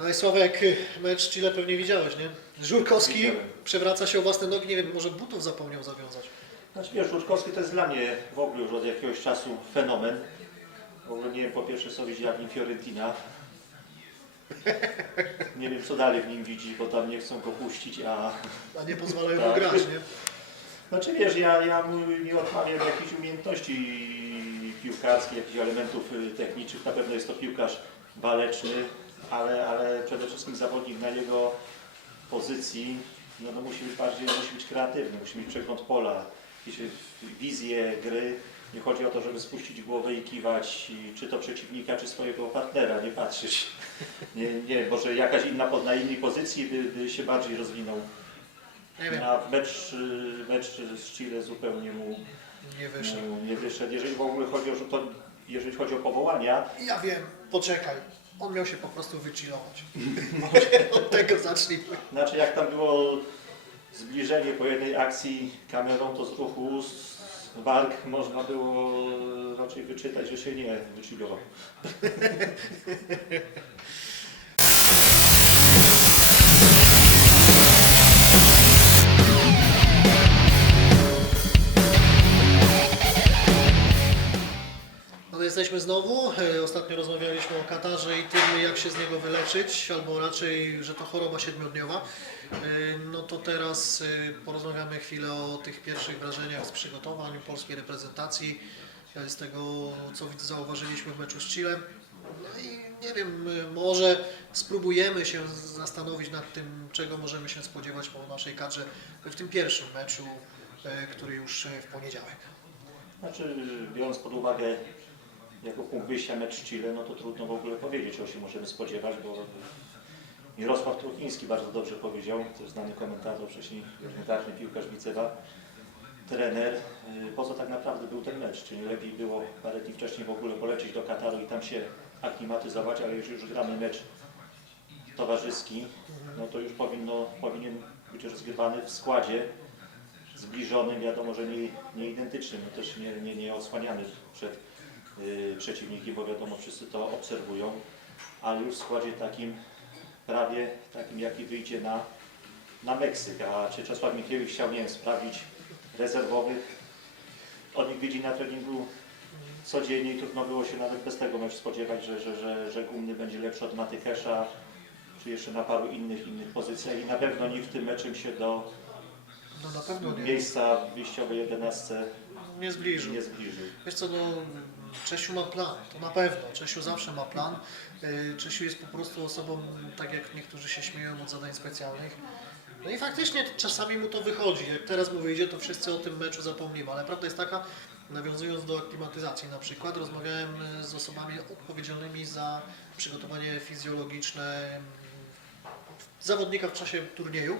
No i Sławek, mecz Chile pewnie widziałeś, nie? Żurkowski Widziałem. przewraca się o własne nogi, nie wiem, może butów zapomniał zawiązać. Znaczy wiesz, Ruczkowski to jest dla mnie w ogóle już od jakiegoś czasu fenomen. W ogóle nie wiem po pierwsze co widzi jak w nim Fiorentina. Nie wiem co dalej w nim widzi, bo tam nie chcą go puścić, a... A nie pozwalają mu Tak. grać, nie? Znaczy wiesz, ja, ja mu nie odmawiam jakichś umiejętności piłkarskich, jakichś elementów y, technicznych. Na pewno jest to piłkarz waleczny, ale, ale przede wszystkim zawodnik na jego pozycji no, no musi być bardziej, musi być kreatywny, musi mieć przegląd pola, wizję gry. Nie chodzi o to, żeby spuścić głowę i kiwać, i czy to przeciwnika, czy swojego partnera, nie patrzeć. Nie, nie może jakaś inna, na innej pozycji by, by się bardziej rozwinął. A mecz, mecz z Chile zupełnie mu, nie wyszedł. mu nie wyszedł. Jeżeli w ogóle chodzi o, to, jeżeli chodzi o powołania, Ja wiem, poczekaj. On miał się po prostu wychillować. Od tego zacznijmy. znaczy jak tam było zbliżenie po jednej akcji kamerą, to z ruchu, z walk można było raczej wyczytać, że się nie wychillował. jesteśmy znowu. E, Ostatnio rozmawialiśmy o Katarze i tym, jak się z niego wyleczyć, albo raczej, że to choroba siedmiodniowa. E, No to teraz e, porozmawiamy chwilę o tych pierwszych wrażeniach z przygotowań polskiej reprezentacji, z tego, co zauważyliśmy w meczu z Chile. No i nie wiem, może spróbujemy się zastanowić nad tym, czego możemy się spodziewać po naszej kadrze w tym pierwszym meczu, który już w poniedziałek. Znaczy biorąc pod uwagę jako punkt wyjścia mecz Chile, no to trudno w ogóle powiedzieć, czego się możemy spodziewać, bo Mirosław Truchiński bardzo dobrze powiedział, jest znany komentator, wcześniej legendarny piłkarz Wicewa, trener, y, po co tak naprawdę był ten mecz, czyli lepiej było parę dni wcześniej w ogóle polecieć do Kataru i tam się aklimatyzować, ale jeżeli już gramy mecz towarzyski, no to już powinno, powinien być rozgrywany w składzie zbliżonym, wiadomo, że nie, nie identycznym, no też nie, nie, nie osłaniany przed y, przeciwnikiem, bo wiadomo, wszyscy to obserwują, ale już w składzie takim prawie takim, jaki wyjdzie na, na Meksyk. A czy Czesław Mikiewicz chciał, nie wiem, sprawdzić rezerwowych? Od nich widzi na treningu codziennie i trudno było się nawet bez tego meczu spodziewać, że, że, że, że Gumny będzie lepszy od Matykesza, czy jeszcze na paru innych, innych pozycjach i na pewno nikt w tym meczem się do No na pewno nie. miejsca w wyjściowej 11 Nie zbliżył. nie zbliżył. Wiesz co, no, Czesiu ma plan, to na pewno. Czesiu zawsze ma plan. Yy, Czesiu jest po prostu osobą, tak jak niektórzy się śmieją od zadań specjalnych. No i faktycznie czasami mu to wychodzi. Jak teraz mu wyjdzie, to wszyscy o tym meczu zapomnimy. Ale prawda jest taka, nawiązując do aklimatyzacji na przykład, rozmawiałem y, z osobami odpowiedzialnymi za przygotowanie fizjologiczne mm, zawodnika w czasie turnieju.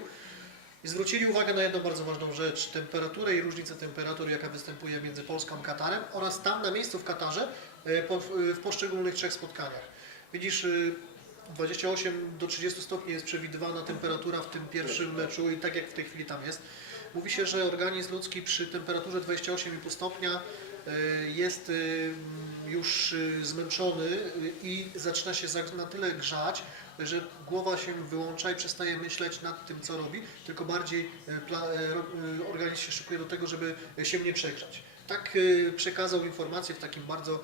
I zwrócili uwagę na jedną bardzo ważną rzecz, temperaturę i różnicę temperatur, jaka występuje między Polską a Katarem oraz tam na miejscu w Katarze e, w poszczególnych trzech spotkaniach. Widzisz, y, 28 do 30 stopni jest przewidywana temperatura w tym pierwszym meczu i tak jak w tej chwili tam jest. Mówi się, że organizm ludzki przy temperaturze 28,5 stopnia y, jest już zmęczony i zaczyna się na tyle grzać, że głowa się wyłącza i przestaje myśleć nad tym, co robi, tylko bardziej y, ro- y, organizm się szykuje do tego, żeby się nie przegrzać. Tak przekazał informację w takim bardzo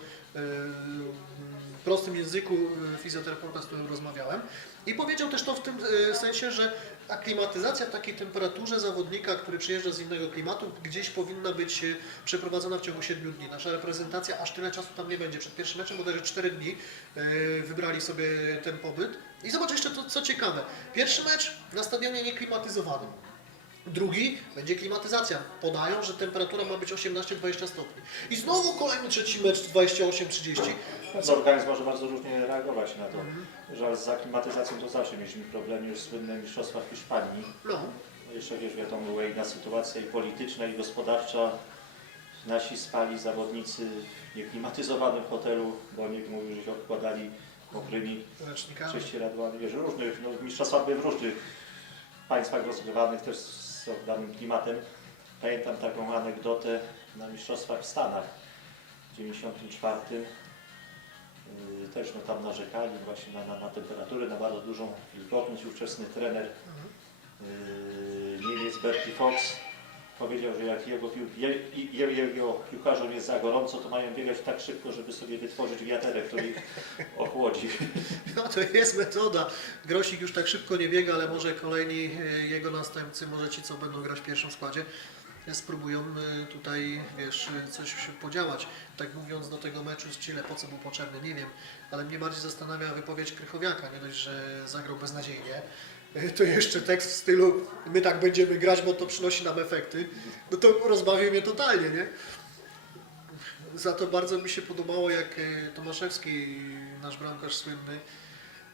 prostym języku y, fizjoterapeuta, z którym rozmawiałem. I powiedział też to w tym y, sensie, że aklimatyzacja w takiej temperaturze zawodnika, który przyjeżdża z innego klimatu, gdzieś powinna być y, przeprowadzona w ciągu 7 dni. Nasza reprezentacja aż tyle czasu tam nie będzie. Przed pierwszym meczem bodajże 4 dni wybrali sobie ten pobyt. I zobacz jeszcze to, co ciekawe. Pierwszy mecz na stadionie nieklimatyzowanym. Drugi będzie klimatyzacja. Podają, że temperatura ma być 18-20 stopni. I znowu kolejny trzeci mecz 28-30. No, organizm może bardzo różnie reagować na to. Że z aklimatyzacją to zawsze mieliśmy problemy już słynne mistrzostwa w Hiszpanii. No, Jeszcze wiesz, wiadomo, była inna sytuacja i polityczna, i gospodarcza. Nasi spali zawodnicy w nieklimatyzowanym hotelu, bo oni mówią, że się odkładali mokrymi prześcieradłami. Wiesz, różnych, no, mistrzostwa były w różnych państwach rozgrywanych też z oddanym klimatem. Pamiętam taką anegdotę na mistrzostwach w Stanach w 94. Yy, też no, tam narzekali właśnie na, na, na temperaturę, na bardzo dużą wilgotność. Ówczesny trener yy, Niemiec Bertie Fox powiedział, że jak jego, pił, je, je, jego piłkarzom jest za gorąco, to mają biegać tak szybko, żeby sobie wytworzyć wiaterek, który ich ochłodzi. No to jest metoda. Grosik już tak szybko nie biega, ale może kolejni e, jego następcy, może ci, co będą grać w pierwszym składzie, e, spróbują e, tutaj, wiesz, coś podziałać. Tak mówiąc do tego meczu z Chile, po co był potrzebny, nie wiem, ale mnie bardziej zastanawia wypowiedź Krychowiaka, nie dość, że zagrał beznadziejnie, to jeszcze tekst w stylu my tak będziemy grać, bo to przynosi nam efekty, no to rozbawił mnie totalnie, nie? Za to bardzo mi się podobało, jak e, Tomaszewski, nasz bramkarz słynny, e,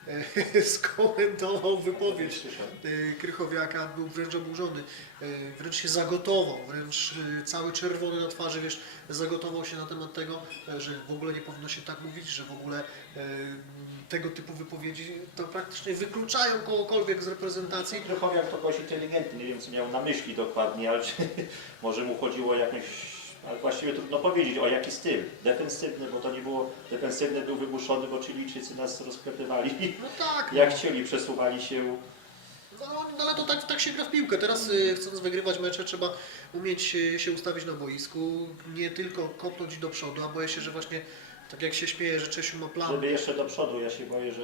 skomentował wypowiedź e, Krychowiaka, był wręcz oburzony, e, wręcz się zagotował, wręcz e, cały czerwony na twarzy, wiesz, zagotował się na temat tego, e, że w ogóle nie powinno się tak mówić, że w ogóle e, tego typu wypowiedzi to praktycznie wykluczają kogokolwiek z reprezentacji. Krychowiak to gość inteligentny, nie wiem co miał na myśli dokładnie, ale może mu chodziło o jakąś, ale właściwie trudno powiedzieć o jaki styl. Defensywny, bo to nie było, defensywny był wymuszony, bo Chilijczycy nas rozklepywali. No tak, no. Jak chcieli, przesuwali się. No, no ale to tak, tak się gra w piłkę. Teraz y, chcąc wygrywać mecze trzeba umieć y, się ustawić na boisku, nie tylko kopnąć do przodu, a boję się, że właśnie tak jak się śmieje, że Czesiu ma plan. Żeby jeszcze do przodu, ja się boję, że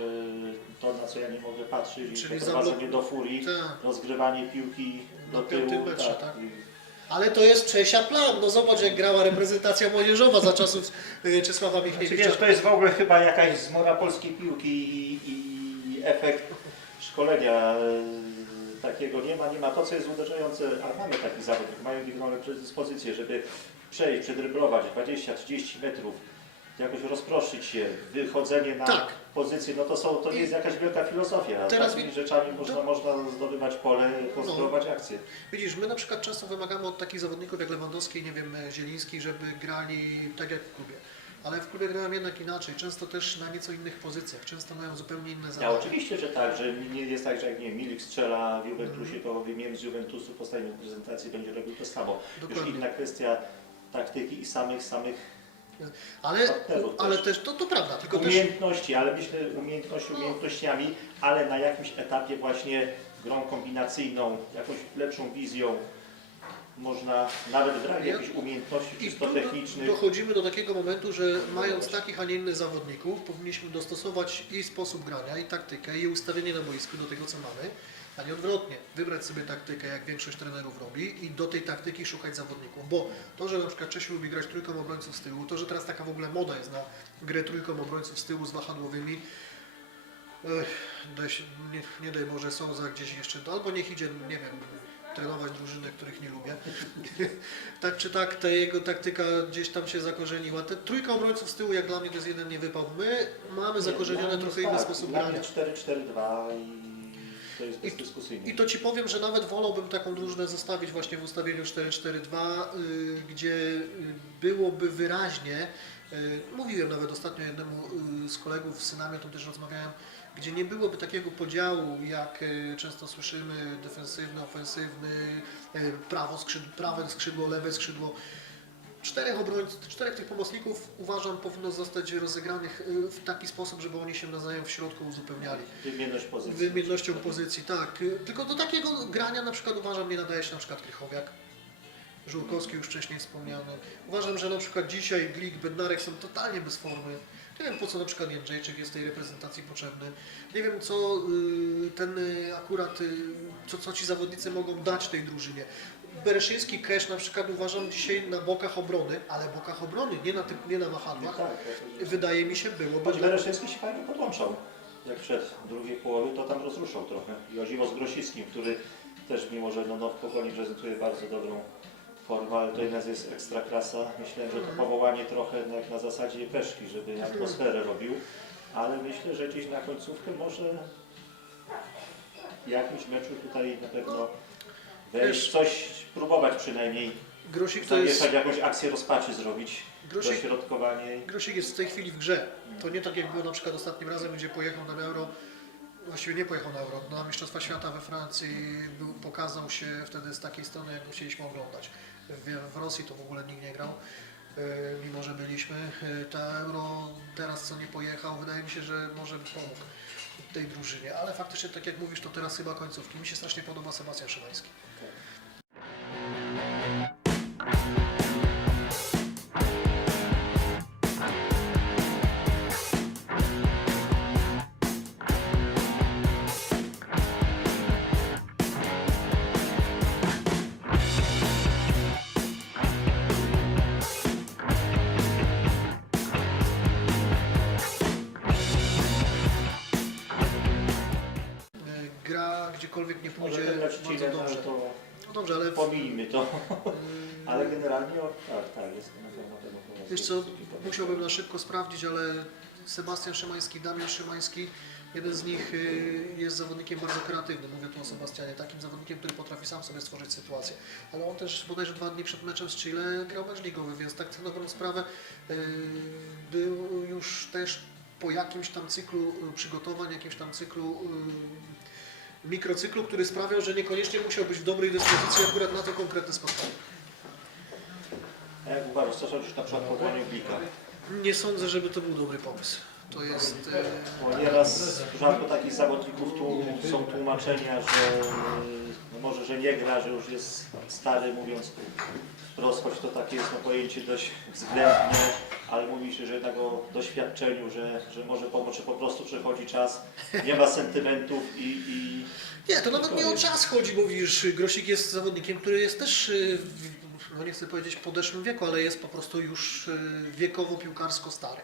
to na co ja nie mogę patrzeć, Czyli doprowadzenie zablok- do furii, Tak. rozgrywanie piłki Na do tyłu. metrze, tak. I- Ale to jest Czesia plan. No zobacz jak grała reprezentacja młodzieżowa za czasów y, Czesława Znaczy, Michniewicza. wiesz, to jest w ogóle chyba jakaś zmora polskiej piłki i, i efekt szkolenia e, takiego nie ma, nie ma to, co jest uderzające, a mamy taki zawodnik, mają indywidualne predyspozycje, żeby przejść, przedryblować 20-30 metrów, jakoś rozproszyć się, wychodzenie na Tak. pozycję, no to, są, to nie jest jakaś wielka filozofia. Teraz Takimi rzeczami można, to- można zdobywać pole, konstruować akcje. Widzisz, my na przykład często wymagamy od takich zawodników jak Lewandowski, nie wiem, Zieliński, żeby grali tak jak w klubie. Ale w klubie grają jednak inaczej, często też na nieco innych pozycjach, często mają zupełnie inne Ja, zadania. oczywiście, że tak, że nie jest tak, że jak nie Milik strzela w Juventusie, to wiem z Juventusu postawił prezentacji będzie robił to samo. Dokładnie. Już inna kwestia taktyki i samych samych Ale, ale też. to, to prawda, tylko umiejętności, ale myślę umiejętności umiejętnościami, ale na jakimś etapie właśnie grą kombinacyjną, jakąś lepszą wizją można nawet w jakichś umiejętności I czysto tu do- technicznych. dochodzimy do takiego momentu, że mając takich, a nie innych zawodników, powinniśmy dostosować i sposób grania, i taktykę, i ustawienie na boisku do tego, co mamy, a nie odwrotnie. Wybrać sobie taktykę, jak większość trenerów robi, i do tej taktyki szukać zawodników. Bo to, że na przykład Czesiu lubi grać trójką obrońców z tyłu, to, że teraz taka w ogóle moda jest na grę trójką obrońców z tyłu z wahadłowymi, Ech, daj się, nie, nie daj Boże Souza gdzieś jeszcze, no, albo niech idzie, nie wiem, trenować drużyny, których nie lubię. tak czy tak, ta jego taktyka gdzieś tam się zakorzeniła. Te trójka obrońców z tyłu, jak dla mnie, to jest jeden nie wypał. My mamy zakorzeniony Nie, trochę tak, inny sposób dla grania. mnie 4-4-2 i jest I- to Ci powiem, że nawet wolałbym taką drużynę zostawić właśnie w ustawieniu 4-4-2, y, gdzie y, byłoby wyraźnie, y, mówiłem nawet ostatnio jednemu z kolegów z synami, o tym też rozmawiałem, gdzie nie byłoby takiego podziału, jak często słyszymy, defensywny, ofensywny, prawo prawe skrzydło, lewe skrzydło. Czterech obrońców, czterech tych pomocników uważam powinno zostać rozegranych y, w taki sposób, żeby oni się nawzajem w środku uzupełniali. Wymienność pozycji. Wymiennością pozycji, tak. Y, Tylko do takiego grania na przykład uważam nie nadaje się na przykład Krychowiak. Żurkowski już wcześniej wspomniany. Uważam, że na przykład dzisiaj Glik, Bednarek są totalnie bez formy. Nie wiem po co na przykład Jędrzejczyk jest tej reprezentacji potrzebny. Nie wiem co y, ten akurat, co, co ci zawodnicy mogą dać tej drużynie. Bereszyński, Kesz na przykład uważam dzisiaj na bokach obrony, ale bokach obrony, nie na, typ, nie na wahadłach. tak, tak. Wydaje mi się byłoby... Choć Bereszyński się fajnie podłączał. Jak w drugiej połowie, to tam rozruszał trochę. I Oziwo z Grosickim, który też mimo, że no, no, w Pogoni prezentuje bardzo dobrą formę, ale to jednak jest ekstra klasa. Myślałem, że to powołanie trochę na, jak na zasadzie peszki, żeby atmosferę robił. Ale myślę, że gdzieś na końcówkę może w jakimś meczu tutaj na pewno Wiesz- coś próbować przynajmniej, Grosik to jest... zamieszać jakąś akcję rozpaczy zrobić, Grosik, dośrodkowanie. Grosik jest w tej chwili w grze. To nie tak jak było na przykład ostatnim razem, gdzie pojechał na Euro, właściwie nie pojechał na Euro, na Mistrzostwa Świata we Francji, był, pokazał się wtedy z takiej strony, jak go chcieliśmy oglądać. W, w Rosji to w ogóle nikt nie grał. e, mimo że byliśmy. E, Ta Euro teraz co nie pojechał, wydaje mi się, że może by pomógł tej drużynie, ale faktycznie tak jak mówisz, to teraz chyba końcówki. Mi się strasznie podoba Sebastian Szymański. Gdziekolwiek nie Może pójdzie ten bardzo no dobrze. to No dobrze, ale pomijmy to. mm, Ale generalnie, o, tak, tak, jest na pewno tego pomysłu. Wiesz co, musiałbym na szybko sprawdzić, ale Sebastian Szymański, Damian Szymański, jeden z nich y, jest zawodnikiem bardzo kreatywnym, mówię tu o Sebastianie, takim zawodnikiem, który potrafi sam sobie stworzyć sytuację. Ale on też bodajże dwa dni przed meczem z Chile grał mecz ligowy, więc tak na dobrą sprawę y, był już też po jakimś tam cyklu y, przygotowań, jakimś tam cyklu y, mikrocyklu, który sprawiał, że niekoniecznie musiał być w dobrej dyspozycji akurat na to konkretne spotkanie. A jak uważasz, co sądzisz na przykład o Blika? Nie sądzę, żeby to był dobry pomysł. To jest. E, Bo nieraz w przypadku takich zawodników tu są tłumaczenia, że może, że nie gra, że już jest stary, mówiąc choć to takie jest no, pojęcie dość względne, ale mówi się, że jednak o doświadczeniu, że, że może pomóc, że po prostu przechodzi czas, nie ma sentymentów i, i nie, to nawet nie o czas chodzi, widzisz, Grosik jest zawodnikiem, który jest też, w, no nie chcę powiedzieć w podeszłym wieku, ale jest po prostu już e, wiekowo piłkarsko stary.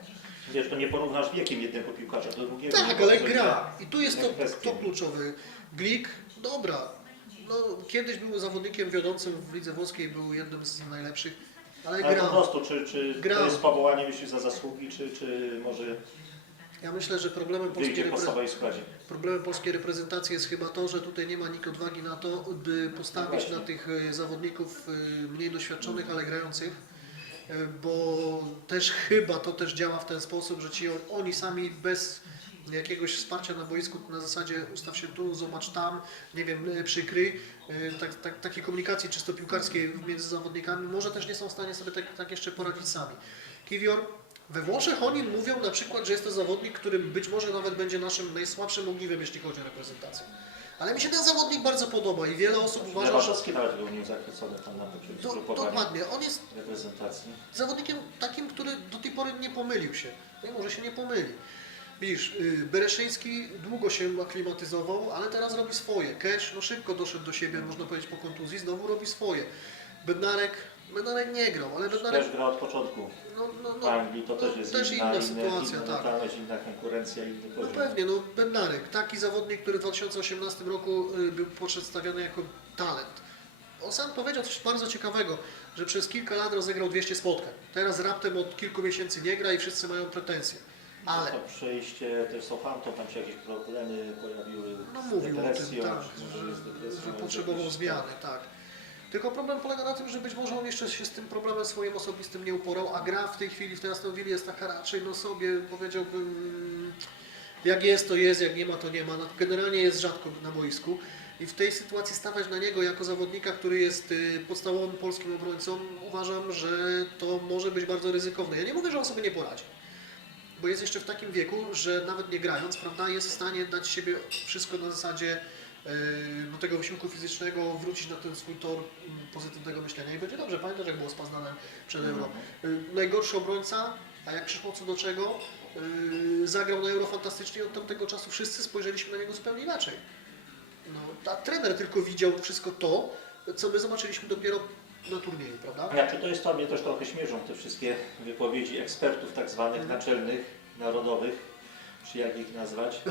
wiesz, to nie porównasz wiekiem jednego piłkarza do drugiego. Tak, ale gra. I tu jest to, to kluczowy. Glik, dobra. No, kiedyś był zawodnikiem wiodącym w lidze włoskiej, był jednym z najlepszych, ale Ale po gra. prostu, czy, czy Gra. to jest powołanie myśli za zasługi, czy, czy może Ja myślę, że problemem polskiej po składzie? Problemem polskiej reprezentacji jest chyba to, że tutaj nie ma nikt odwagi na to, by postawić Właśnie. na tych e, zawodników e, mniej doświadczonych, ale grających, e, bo też chyba to też działa w ten sposób, że ci oni sami bez jakiegoś wsparcia na boisku na zasadzie ustaw się tu, zobacz tam, nie wiem, e, przykryj, e, tak, tak, takiej komunikacji czysto piłkarskiej między zawodnikami, może też nie są w stanie sobie tak, tak jeszcze poradzić sami. Kiwior we Włoszech oni mówią na przykład, że jest to zawodnik, który być może nawet będzie naszym najsłabszym ogniwem, jeśli chodzi o reprezentację. Ale mi się ten zawodnik bardzo podoba i wiele osób uważa, że Lewandowski nawet był nim zachwycony tam na początku dokładnie, on jest zawodnikiem takim, który do tej pory nie pomylił się. No i może się nie pomyli. Widzisz, yy, Bereszyński długo się aklimatyzował, ale teraz robi swoje. Cash no szybko doszedł do siebie, można powiedzieć po kontuzji, znowu robi swoje. Bednarek, Bednarek nie grał, ale Bednarek, Też gra od początku. no, no, no, Anglii to też jest też inna, inna sytuacja, inna tak. inna konkurencja, inny No poziom. pewnie, no Bednarek, taki zawodnik, który w 2018 roku y, był przedstawiony jako talent. On sam powiedział coś bardzo ciekawego, że przez kilka lat rozegrał 200 spotkań. Teraz raptem od kilku miesięcy nie gra i wszyscy mają pretensje. Ale To przejście też Southampton, tam się jakieś problemy pojawiły No, z mówił o tym, depresją, tak. jest depresją. że potrzebował jakieś- zmiany, tak. Tylko problem polega na tym, że być może on jeszcze się z tym problemem swoim osobistym nie uporał, a gra w tej chwili w Aston Villa jest taka raczej, no sobie powiedziałbym, jak jest to jest, jak nie ma to nie ma. No, generalnie jest rzadko na boisku i w tej sytuacji stawać na niego jako zawodnika, który jest y, podstawowym polskim obrońcą, uważam, że to może być bardzo ryzykowne. Ja nie mówię, że on sobie nie poradzi bo jest jeszcze w takim wieku, że nawet nie grając, prawda, jest w stanie dać siebie wszystko na zasadzie do tego wysiłku fizycznego, wrócić na ten swój tor mm, pozytywnego myślenia i będzie dobrze. Pamiętasz, jak było z Paznanem przed Euro. Yy, najgorszy obrońca, a jak przyszło co do czego, yy, zagrał na Euro fantastycznie i od tamtego czasu wszyscy spojrzeliśmy na niego zupełnie inaczej. No, a trener tylko widział wszystko to, co my zobaczyliśmy dopiero na turnieju, prawda? Znaczy to jest to, mnie też trochę śmierzą te wszystkie wypowiedzi ekspertów tak zwanych Mhm. naczelnych, narodowych, czy jak ich nazwać,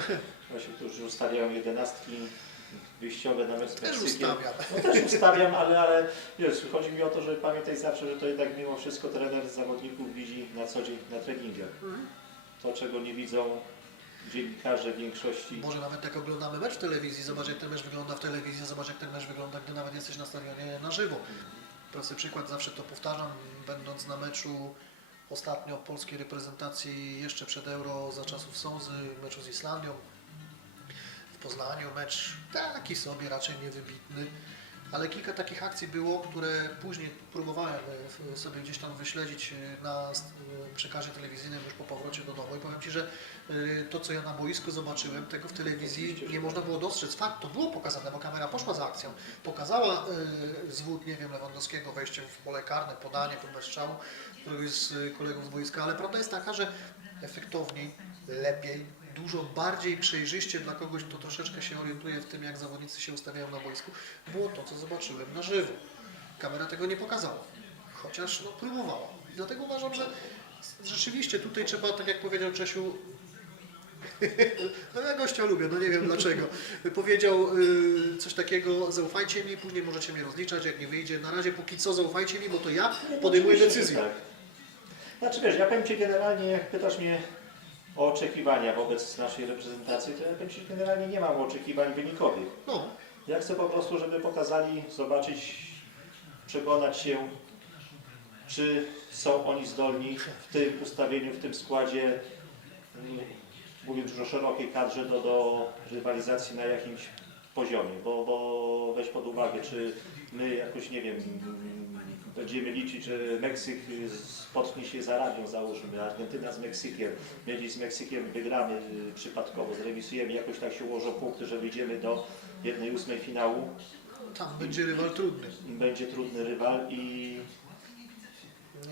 właśnie, którzy ustawiają jedenastki wyjściowe nawet z Też Meksykiem. ustawiam. No też ustawiam, ale, ale wiesz, chodzi mi o to, że pamiętaj zawsze, że to jednak mimo wszystko trener zawodników widzi na co dzień na treningach. Mhm. To, czego nie widzą dziennikarze w większości. Może nawet jak oglądamy mecz w telewizji, zobacz jak ten mecz wygląda w telewizji, zobacz jak ten mecz wygląda, gdy nawet jesteś na stadionie na żywo. Prosty przykład, zawsze to powtarzam, będąc na meczu ostatnio polskiej reprezentacji jeszcze przed Euro za czasów Sołzy, meczu z Islandią w Poznaniu, mecz taki sobie raczej niewybitny, ale kilka takich akcji było, które później próbowałem e, sobie gdzieś tam wyśledzić e, na e, przekazie telewizyjnym już po powrocie do domu i powiem Ci, że to co ja na boisku zobaczyłem, tego w telewizji nie można było dostrzec. Fakt, to było pokazane, bo kamera poszła za akcją, pokazała zwód, nie wiem, Lewandowskiego, wejście w pole karne, podanie pod bez strzału któregoś z kolegów z boiska, ale prawda jest taka, że efektowniej, lepiej, dużo bardziej przejrzyście dla kogoś, kto troszeczkę się orientuje w tym, jak zawodnicy się ustawiają na boisku, było to, co zobaczyłem na żywo. Kamera tego nie pokazała, chociaż no, próbowała. Dlatego uważam, że rzeczywiście tutaj trzeba, tak jak powiedział Czesiu, no ja gościa lubię, no nie wiem dlaczego. Powiedział y, coś takiego, zaufajcie mi, później możecie mnie rozliczać, jak nie wyjdzie. Na razie póki co zaufajcie mi, bo to ja podejmuję decyzję. Tak. Znaczy wiesz, ja powiem Ci generalnie, jak pytasz mnie oczekiwania wobec naszej reprezentacji, to ja powiem Ci, że generalnie nie mam oczekiwań wynikowych. No, Ja chcę po prostu, żeby pokazali, zobaczyć, przekonać się, czy są oni zdolni w tym ustawieniu, w tym składzie, mm, mówiąc już o szerokiej kadrze, do, do rywalizacji na jakimś poziomie, bo, bo weź pod uwagę, czy my jakoś, nie wiem, będziemy liczyć, że Meksyk y, spotknie się z Arabią, załóżmy, Argentyna z Meksykiem, mieli z Meksykiem wygramy y, przypadkowo, zremisujemy, jakoś tak się ułożą punkty, że wyjdziemy do jednej ósmej finału, tam będzie rywal trudny. będzie trudny rywal i,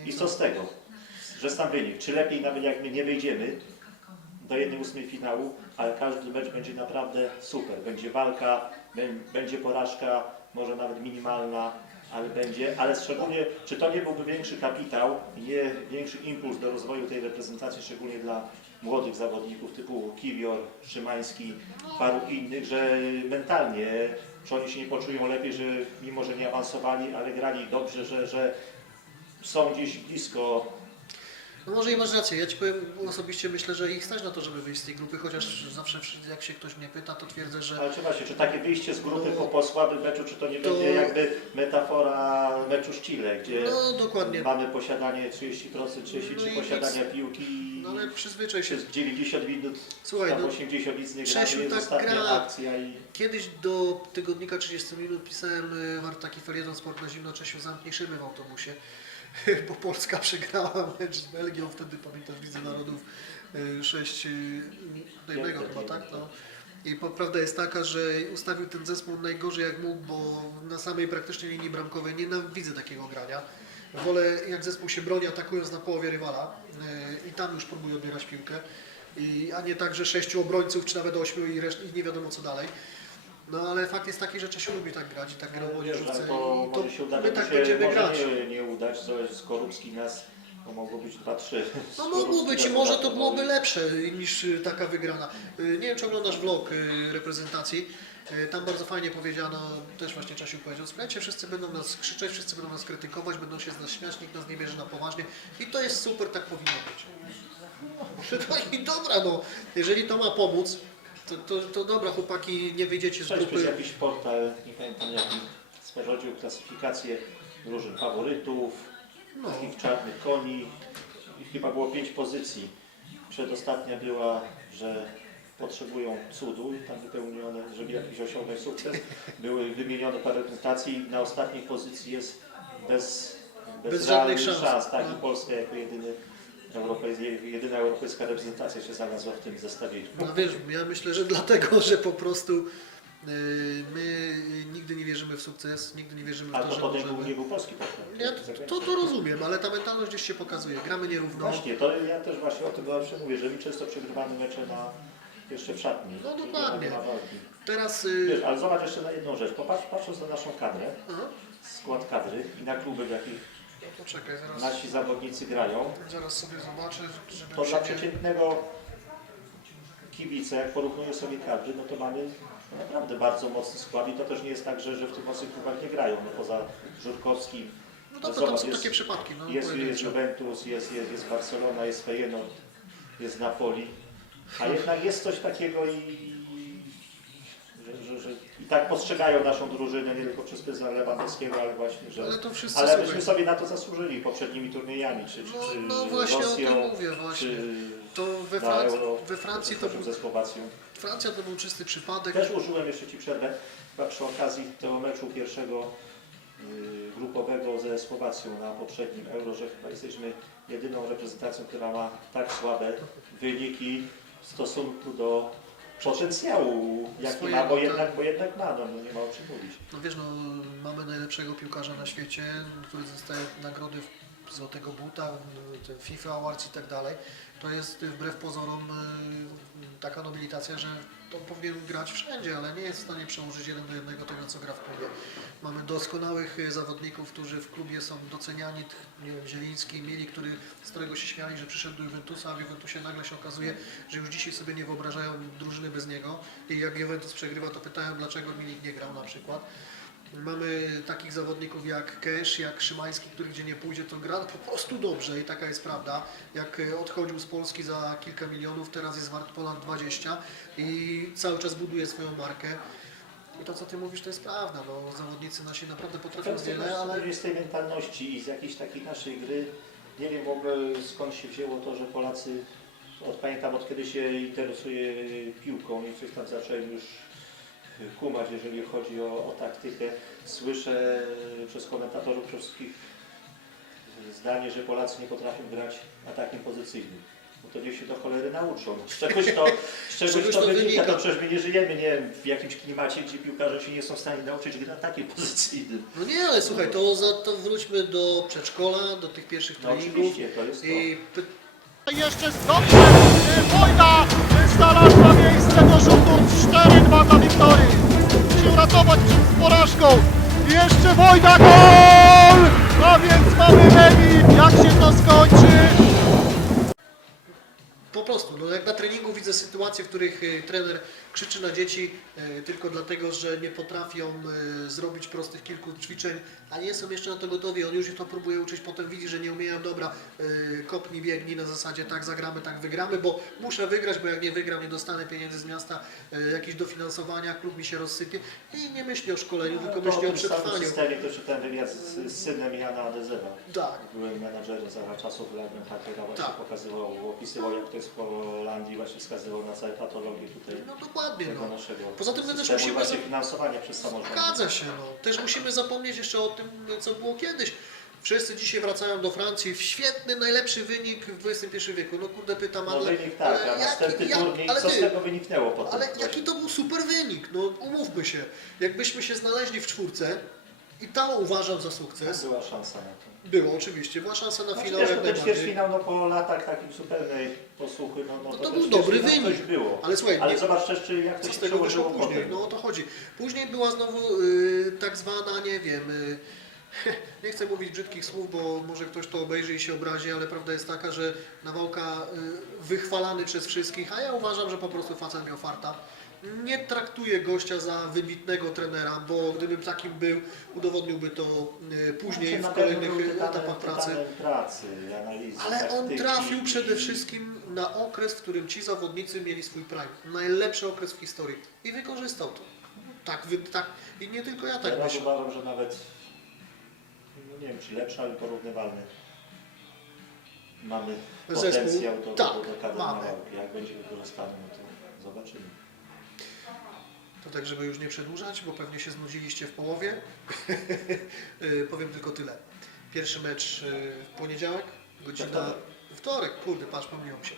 i co z tego, że sam wynik, czy lepiej nawet jak my nie wejdziemy do jednej ósmej finału, ale każdy mecz będzie naprawdę super, będzie walka, bę- będzie porażka, może nawet minimalna, ale będzie, ale szczególnie, czy to nie byłby większy kapitał nie większy impuls do rozwoju tej reprezentacji, szczególnie dla młodych zawodników typu Kiwior, Szymański, paru innych, że mentalnie, czy oni się nie poczują lepiej, że mimo, że nie awansowali, ale grali dobrze, że, że są gdzieś blisko No może i masz rację. Ja Ci powiem, osobiście myślę, że ich stać na to, żeby wyjść z tej grupy, chociaż zawsze jak się ktoś mnie pyta, to twierdzę, że Ale czy właśnie, czy takie wyjście z grupy No. po, po słabym meczu, czy to nie To- będzie jakby metafora meczu z Chile, gdzie no mamy posiadanie 30%, 33% No posiadania piłki No ale przyzwyczaj się. przez 90 minut, Słuchaj, tam no 80 nic nie gramy, jest tak ostatnia gra. akcja i kiedyś do tygodnika 30 minut pisałem y, taki felieton Sport na zimno, Czesiu zamknij szyby w autobusie, bo Polska przegrała mecz z Belgią, wtedy pamiętam w Lidze Narodów y, 6 do 1 Piękne, chyba, tak? No. I prawda jest taka, że ustawił ten zespół najgorzej jak mógł, bo na samej praktycznie linii bramkowej nienawidzę takiego grania. Wolę jak zespół się broni atakując na połowie rywala y, i tam już próbuje odbierać piłkę, I, a nie tak, że sześciu obrońców czy nawet ośmiu i, i nie wiadomo co dalej. No ale fakt jest taki, że Czesiu lubi tak grać i tak grał w młodzieżówce i to my tak się będziemy grać. Nie, nie udać, że Skorupski nas, to mogło być 2-3. No mogło być i może to byłoby lepsze niż y, taka wygrana. Y, Nie wiem, czy oglądasz vlog y, reprezentacji. Tam bardzo fajnie powiedziano, też właśnie Czesiu powiedział, słuchajcie, wszyscy będą nas krzyczeć, wszyscy będą nas krytykować, będą się z nas śmiać, nikt nas nie bierze na poważnie i to jest super, tak powinno być. No i dobra, no, jeżeli to ma pomóc, to, to, to dobra, chłopaki, nie wyjdziecie z Coś przez grupy. jakiś portal, nie pamiętam jaki, stworzył klasyfikację drużyn faworytów, No. takich czarnych koni i chyba było pięć pozycji. Przedostatnia była, że potrzebują cudu i tam wypełnione, żeby jakiś osiągnąć sukces. Były wymienione parę reprezentacji i na ostatniej pozycji jest bez, bez, Bez realnych żadnych szans. szans. Tak, No. i Polska jako jedyny jedyna europejska reprezentacja się znalazła w tym zestawieniu. No wiesz, ja myślę, że dlatego, że po prostu y, my nigdy nie wierzymy w sukces, nigdy nie wierzymy w to, to że potem możemy. nie był polski portal. Ja to, to rozumiem, ale ta mentalność gdzieś się pokazuje. Gramy nierówno. Właśnie, to ja też właśnie o tym zawsze mówię, że my często przegrywamy mecze na, jeszcze w szatni. No dokładnie. Teraz. Wiesz, Y, ale zobacz jeszcze na jedną rzecz. Popatrz, patrząc na naszą kadrę, aha, skład kadry i na kluby, w jakich poczekaj, zaraz, nasi zawodnicy grają, zaraz sobie zobaczę, żeby to dla przeciętnego kibica, jak porównuję sobie kadry, no to mamy naprawdę bardzo mocny skład i to też nie jest tak, że, że w tych mocnych klubach nie grają, no poza Żurkowskim. No dobra, zobacz, tam są jest- takie przypadki. No, Jest, jest pojedyncze. Juventus, jest, jest, jest Barcelona, jest Feyenoord, jest Napoli, a jednak jest coś takiego i tak postrzegają naszą drużynę nie tylko przez pryzmat Lewandowskiego, ale właśnie, że Ale to wszyscy ale sobie. myśmy sobie na to zasłużyli poprzednimi turniejami, czy, czy, No, czy no właśnie o Rosją, tym mówię, właśnie. czy To we, na Euro we Francji to był, ze Słowacją. Francja to był czysty przypadek. Też użyłem jeszcze Ci przerwę, chyba przy okazji tego meczu pierwszego y, grupowego ze Słowacją na poprzednim Euro, że chyba jesteśmy jedyną reprezentacją, która ma tak słabe wyniki w stosunku do potencjału, jaki Swojego, ma, bo jednak, bo jednak ma, no, no nie ma o czym mówić. No wiesz, no mamy najlepszego piłkarza na świecie, który dostaje nagrody Złotego Buta, FIFA Awards i tak dalej. To jest wbrew pozorom y, taka nobilitacja, że to powinien grać wszędzie, ale nie jest w stanie przełożyć jeden do jednego tego, co gra w klubie. Mamy doskonałych y, zawodników, którzy w klubie są doceniani, nie wiem, Zieliński, Mieli, który, z którego się śmiali, że przyszedł do Juventusa, a w Juventusie nagle się okazuje, że już dzisiaj sobie nie wyobrażają drużyny bez niego i jak Juventus przegrywa, to pytają, dlaczego Milik nie grał na przykład. Mamy takich zawodników jak Kesz, jak Szymański, który gdzie nie pójdzie, to gra po prostu dobrze i taka jest prawda. Jak e, odchodził z Polski za kilka milionów, teraz jest wart ponad 20 i cały czas buduje swoją markę. I to co ty mówisz to jest prawda, no zawodnicy nasi naprawdę potrafią wiele, ale z tej mentalności i z jakiejś takiej naszej gry, nie wiem w ogóle skąd się wzięło to, że Polacy, od, pamiętam od kiedy się interesuję piłką i coś tam zacząłem już kumać, jeżeli chodzi o, o taktykę. Słyszę przez komentatorów wszystkich zdanie, że Polacy nie potrafią grać atakiem pozycyjnym. No to niech się do cholery nauczą. Z czegoś to, z czegoś czegoś to to wynika. To przecież my nie żyjemy nie wiem, w jakimś klimacie, gdzie piłkarze się nie są w stanie nauczyć gry atakiem pozycyjnym. no nie, ale słuchaj, to, za, to wróćmy do przedszkola, do tych pierwszych No treningów oczywiście, to jest to. i Jeszcze dobrze, Wojda znalazła miejsce rzutów 4-2 dla Wiktorii. Musi uratować przed porażką. Jeszcze Wojda gol! A więc mamy remis. Jak się to skończy? Po prostu, no jak na treningu widzę sytuacje, w których y, trener krzyczy na dzieci y, tylko dlatego, że nie potrafią y, zrobić prostych kilku ćwiczeń, a nie są jeszcze na to gotowi, on już ich to próbuje uczyć, potem widzi, że nie umieją, dobra, y, kopnij, biegnij na zasadzie tak zagramy, tak wygramy, bo muszę wygrać, bo jak nie wygram, nie dostanę pieniędzy z miasta, jakieś dofinansowania, klub mi się rozsypie i nie myśli o szkoleniu, tylko No, to myśli o w przetrwaniu. systemie to czytałem wywiad z, z synem Jana Adezewa. Tak. Byłem menadżerem za czasów Lagnem Hakera, właśnie Tak. pokazywał, opisywał jak to jest w Holandii, właśnie wskazywał na całe patologie tutaj No dokładnie, tego no. naszego Poza tym my też systemu musimy właśnie za- finansowania przez. Zgadza się, no. Też musimy zapomnieć jeszcze o tym, co było kiedyś. Wszyscy dzisiaj wracają do Francji. Świetny, najlepszy wynik w XXI wieku. No kurde, pytam, No ale... wynik tak, a ale następny jak- turniej, ale co z ty, tego wyniknęło potem? Ale jaki to był super wynik? No umówmy się. Jakbyśmy się znaleźli w czwórce i to uważam za sukces. Była szansa na to. Było oczywiście. Była szansa na No, finał jak no, ten najbardziej. ćwierćfinał no, po latach takiej zupełnej posłuchy, no, no, No to, był dobry wynik. Coś było. Ale słuchaj, Ale nie- zobacz jeszcze jak to Co się z tego wyszło przełożyło później? potem. No o to chodzi. Później była znowu y, tak zwana, nie wiem, y, nie chcę mówić brzydkich słów, bo może ktoś to obejrzy i się obrazi, ale prawda jest taka, że Nawałka y, wychwalany przez wszystkich, a ja uważam, że po prostu facet miał farta. Nie traktuję gościa za wybitnego trenera, bo gdybym takim był, udowodniłby to y, później Znaczy, w na pewno kolejnych y, etapach pracy. tytanem pracy, analizy, Ale on taktyki. trafił przede wszystkim na okres, w którym ci zawodnicy mieli swój prime. Najlepszy okres w historii. I wykorzystał to. Tak, wy, tak. I nie tylko ja tak Teraz myślę. uważam, że nawet no nie wiem czy lepszy, ale porównywalny. Mamy Zespół? potencjał do, Tak, do, do kadry mamy. Jak będzie wykorzystany, no to zobaczymy. Tak, żeby już nie przedłużać, bo pewnie się znudziliście w połowie. Y, Powiem tylko tyle. Pierwszy mecz y, w poniedziałek, godzina... Wtorek. Wtorek, kurde, patrz, pomyliłem się.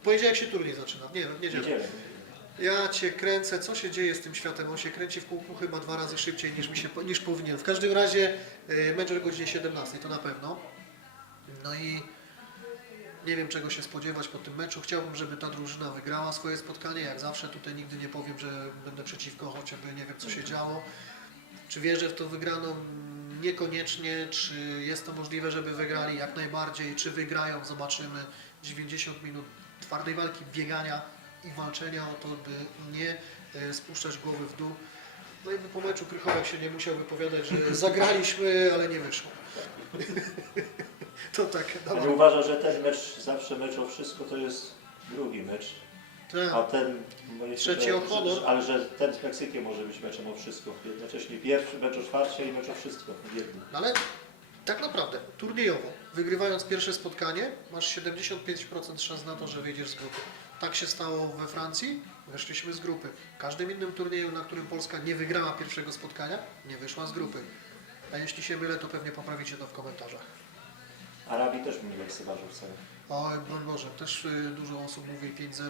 W poniedziałek się turniej zaczyna. Nie, w niedzielę. Niedzielę. Ja cię kręcę, co się dzieje z tym światem? On się kręci w kółku chyba dwa razy szybciej niż, mi się, niż powinien. W każdym razie y, mecz o godzinie 17, to na pewno. No i nie wiem czego się spodziewać po tym meczu. Chciałbym, żeby ta drużyna wygrała swoje spotkanie. Jak zawsze tutaj nigdy nie powiem, że będę przeciwko, chociażby nie wiem co się działo. Czy wierzę w to wygraną? Niekoniecznie. Czy jest to możliwe, żeby wygrali? Jak najbardziej. Czy wygrają? Zobaczymy. 90 minut twardej walki, biegania i walczenia o to, by nie e, spuszczać głowy w dół. No i po meczu Krychowiak się nie musiał wypowiadać, że zagraliśmy, ale nie wyszło. To tak, uważam, że ten mecz, zawsze mecz o wszystko to jest drugi mecz. A Tak. ten, no jeszcze, Trzeci że, o honor. że- ale że ten z Meksykiem może być meczem o wszystko. Jednocześnie pierwszy mecz o czwarcie i mecz o wszystko w jednym. No ale tak naprawdę turniejowo, wygrywając pierwsze spotkanie, masz 75% szans na to, że wyjdziesz z grupy. Tak się stało we Francji, weszliśmy z grupy. W każdym innym turnieju, na którym Polska nie wygrała pierwszego spotkania, nie wyszła z grupy. A jeśli się mylę, to pewnie poprawicie to w komentarzach. Arabii też bym nie lekceważył wcale. Oj, broń Boże, też y, dużo osób mówi 5-0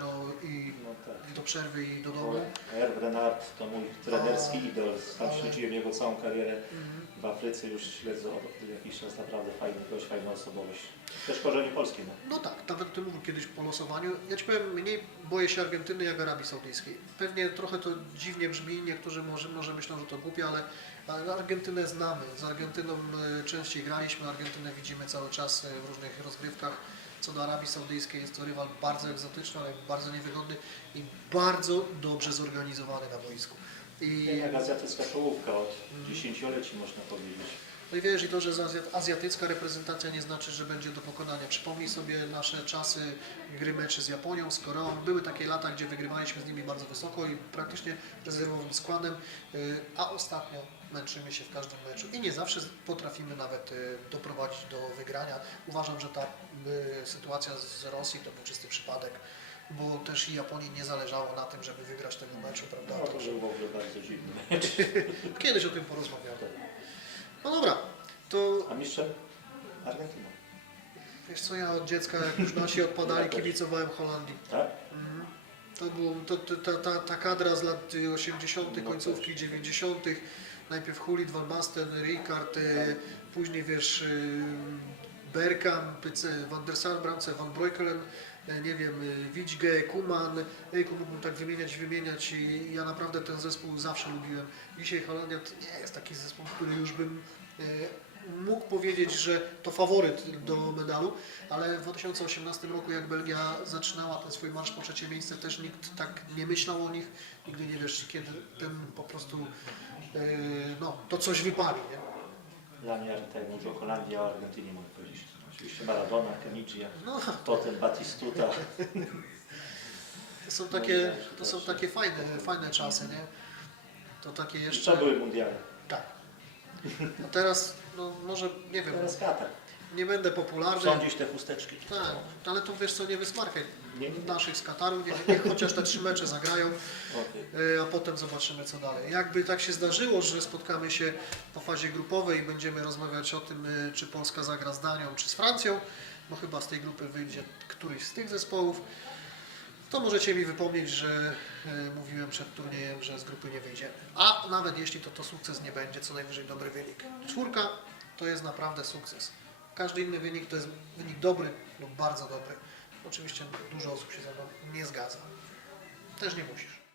i No tak. do przerwy i do domu. Herb Renard to mój trenerski idol. Tam śledziłem jego całą karierę Mhm. W Afryce, już śledzę od jakiś czas naprawdę fajny gość, fajna osobowość. Też korzenie polskie, no. No tak, nawet ty mówił kiedyś po losowaniu. Ja ci powiem, mniej boję się Argentyny jak Arabii Saudyjskiej. Pewnie trochę to dziwnie brzmi, niektórzy może, może myślą, że to głupie, ale, ale Argentynę znamy. Z Argentyną e, częściej graliśmy, Argentynę widzimy cały czas e, w różnych rozgrywkach. Co do Arabii Saudyjskiej jest to rywal bardzo egzotyczny, ale bardzo niewygodny i bardzo dobrze zorganizowany na boisku. I, Jak azjatycka czołówka od dziesięcioleci można powiedzieć. no i wiesz, i to, że azja- azjatycka reprezentacja nie znaczy, że będzie do pokonania. Przypomnij sobie nasze czasy gry meczy z Japonią, z Koreą. Były takie lata, gdzie wygrywaliśmy z nimi bardzo wysoko i praktycznie rezerwowym składem, y, a ostatnio męczymy się w każdym meczu i nie zawsze potrafimy nawet y, doprowadzić do wygrania. Uważam, że ta y, sytuacja z Rosji to był czysty przypadek, bo też i Japonii nie zależało na tym, żeby wygrać tego meczu, prawda? No to był w ogóle bardzo dziwny mecz. kiedyś o tym porozmawiamy. No dobra, to A mistrzem Argentyna. Wiesz co, ja od dziecka, jak już nasi odpadali, Ja też. kibicowałem Holandii. Tak? Mhm. To był, to, to, ta, ta, ta kadra z lat 80., No końcówki 90., najpierw Hulit, Van Basten, Ricard, e, później wiesz, Bergkamp, Pyce, Van der Sar, bramce, Van Breukelen, nie wiem, e, Widźge, Kuman, ejku, mógłbym tak wymieniać, wymieniać i ja naprawdę ten zespół zawsze lubiłem. Dzisiaj Holandia to nie jest taki zespół, który już bym e, mógł powiedzieć, że to faworyt do medalu, ale w 2018 roku jak Belgia zaczynała ten swój marsz po trzecie miejsce, też nikt tak nie myślał o nich, nigdy nie wiesz, kiedy ten po prostu, e, no, to coś wypali, nie? Dla mnie, tak mówię o Holandii, a Argentynie mogę powiedzieć. Oczywiście Maradona, Kenichi, No, Totem, Batistuta. to są takie, to są takie fajne, fajne czasy, nie? To takie Jeszcze jeszcze, były mundiale. tak. A teraz, no może, nie wiem, Teraz Katar. Nie będę popularny, Rządzić te chusteczki. tak, ale to wiesz co, nie wysmarkaj Nie, naszych z Kataru, niech, niech chociaż te trzy mecze zagrają. Okej. E, a potem zobaczymy co dalej. Jakby tak się zdarzyło, że spotkamy się po fazie grupowej i będziemy rozmawiać o tym, e, czy Polska zagra z Danią, czy z Francją, bo chyba z tej grupy wyjdzie któryś z tych zespołów, to możecie mi wypomnieć, że e, mówiłem przed turniejem, że z grupy nie wyjdzie. A nawet jeśli to, to sukces nie będzie, co najwyżej dobry wynik. Czwórka to jest naprawdę sukces. Każdy inny wynik to jest wynik dobry lub bardzo dobry. Oczywiście dużo osób się ze mną nie zgadza. Też nie musisz.